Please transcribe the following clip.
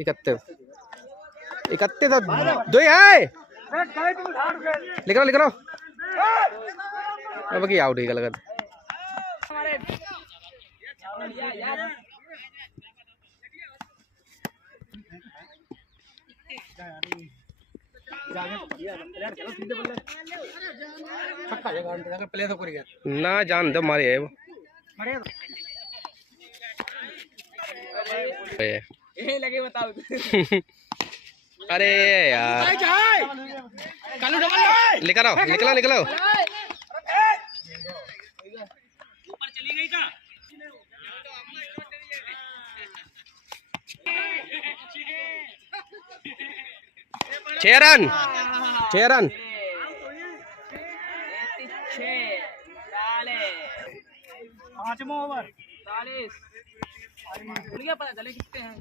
इकतीस 31 तो दो ही है। लिख लो अब की आउट ही गलत। ना जान दो मारे है वो। लगे बताओ। अरे यार निकलो निकलो निकलो। ऊपर चली गई का 6 रन 6 रन 5वां ओवर 40 पता चले कितने हैं।